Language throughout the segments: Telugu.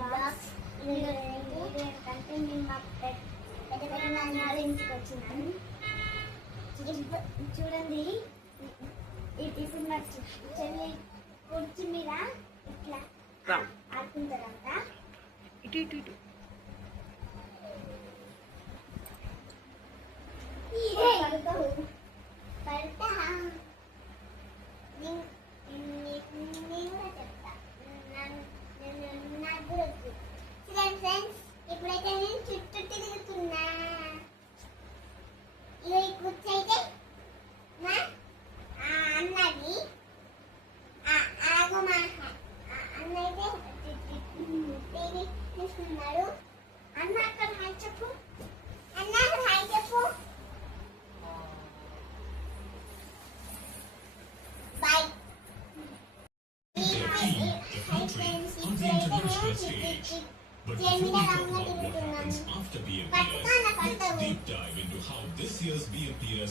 బ్లాగ్స్. ఏంటంటే మేము మా పెద్ద ఇంటికి వచ్చినాను. చూడండి, ఈ టిఫిన్ బాక్స్ చెల్లి కుర్చీ మీద ఇట్లా ఆడుకుంటారంట. ఇటు ఇటు ఇటు ఇప్పుడైతే నేను చుట్టూ తిరుగుతున్నా. ఈ కూర్చైతే మా అన్నది ఆగో మా అన్నైతే టీవీ చూస్తున్నాడు. అన్న అక్కడ హాయ్ చెప్పు, అన్న అక్కడ హాయ్ చెప్పు. Bye. But before we talk about what happens after BMPS, let's deep dive into how this year's BMPS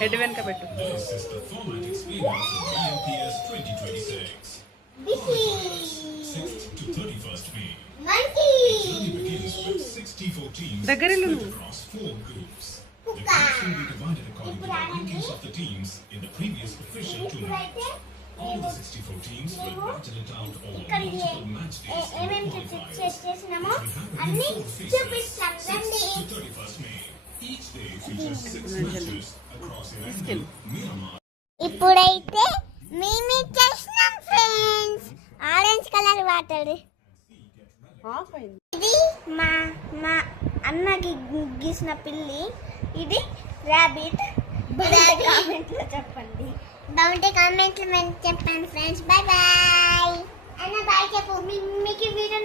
head వెనక పెట్టు. This is the format experience of BMPS 2026. 6th to 31st May. Monkey. The journey begins with 64 teams split across 4 groups. The groups will be divided according to the rankings of the teams in the previous official tournament. All the 64 teams will battle it out over multiple match days in the qualifiers. It will happen in 4 phases, 6th to 31st May. Each day features 6 matches across Iran, Myanmar. ఇప్పుడైతే మేము చేసినాం ఫ్రెండ్స్. Orange colour water. ఇది మా మా అన్నకి గీసిన పిల్లి. ఇది ర్యాబిట్. కామెంట్లో చెప్పండి. బాగుంటే కామెంట్లో చెప్పండి ఫ్రెండ్స్. బాయ్ బాయ్ అన్న. బాయ్ చెప్పు. మీకు వీడియో